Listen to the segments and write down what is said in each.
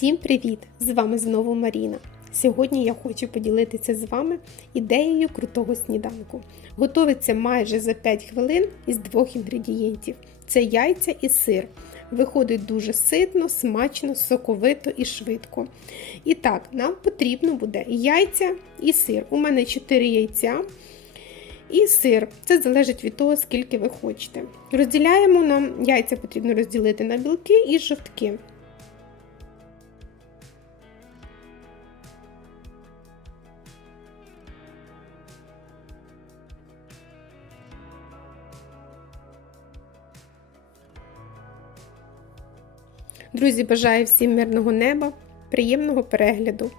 Всім привіт! З вами знову Маріна. Сьогодні я хочу поділитися з вами ідеєю крутого сніданку. Готовиться майже за 5 хвилин із двох інгредієнтів: це яйця і сир. Виходить дуже ситно, смачно, соковито і швидко. І так, нам потрібно буде яйця і сир. У мене 4 яйця. І сир. Це залежить від того, скільки ви хочете. Розділяємо нам яйця потрібно розділити на білки і жовтки. Друзі, бажаю всім мирного неба, приємного перегляду.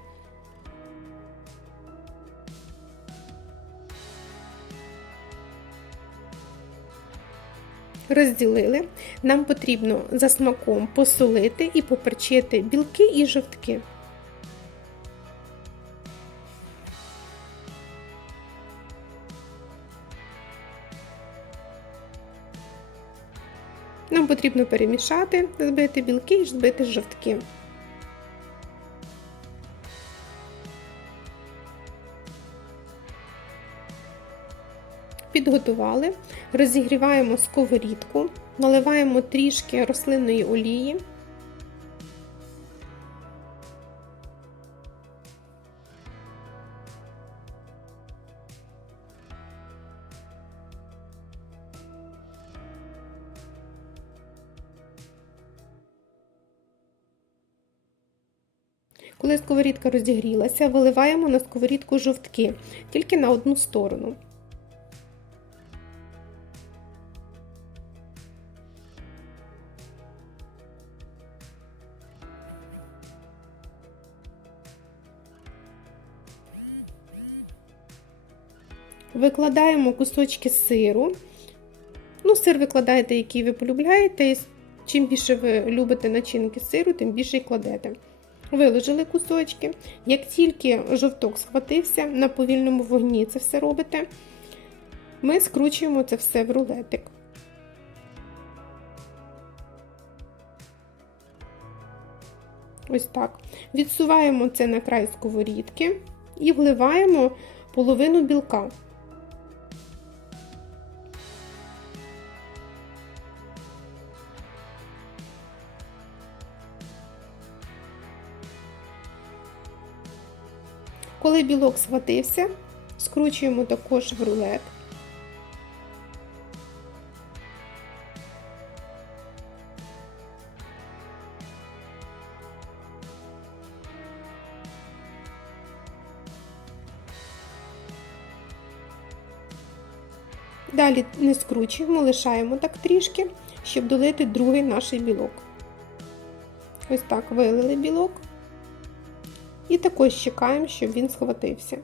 Розділили. Нам потрібно за смаком посолити і поперчити білки і жовтки. Нам потрібно перемішати, збити білки і збити жовтки. Підготували, розігріваємо сковорідку, наливаємо трішки рослинної олії. Коли сковорідка розігрілася, виливаємо на сковорідку жовтки, тільки на одну сторону. Викладаємо кусочки сиру. Ну, сир викладаєте, який ви полюбляєте. Чим більше ви любите начинки сиру, тим більше й кладете. Виложили кусочки. Як тільки жовток схватився, на повільному вогні це все робите, ми скручуємо це все в рулетик. Ось так. Відсуваємо це на край сковорідки і вливаємо половину білка. Коли білок схватився, скручуємо також в рулет. Далі не скручуємо, лишаємо так трішки, щоб долити другий наш білок. Ось так вилили білок. І також чекаємо, щоб він схватився.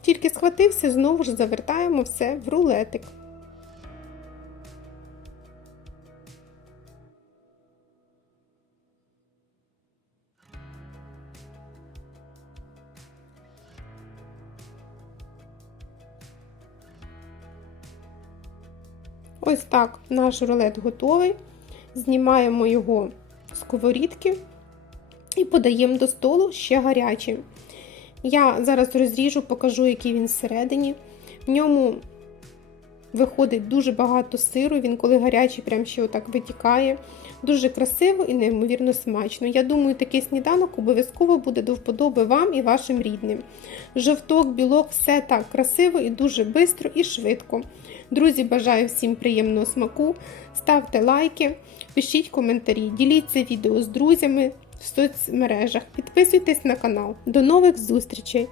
Тільки схватився, знову ж завертаємо все в рулетик. Ось так наш рулет готовий. Знімаємо його сковорідки і подаємо до столу ще гарячим. Я зараз розріжу, покажу, який він всередині. В ньому виходить дуже багато сиру, він, коли гарячий, прям ще отак витікає. Дуже красиво і неймовірно смачно. Я думаю, такий сніданок обов'язково буде до вподоби вам і вашим рідним. Жовток, білок, все так красиво і дуже швидко і швидко. Друзі, бажаю всім приємного смаку. Ставте лайки, пишіть коментарі, діліться відео з друзями в соцмережах, підписуйтесь на канал. До нових зустрічей!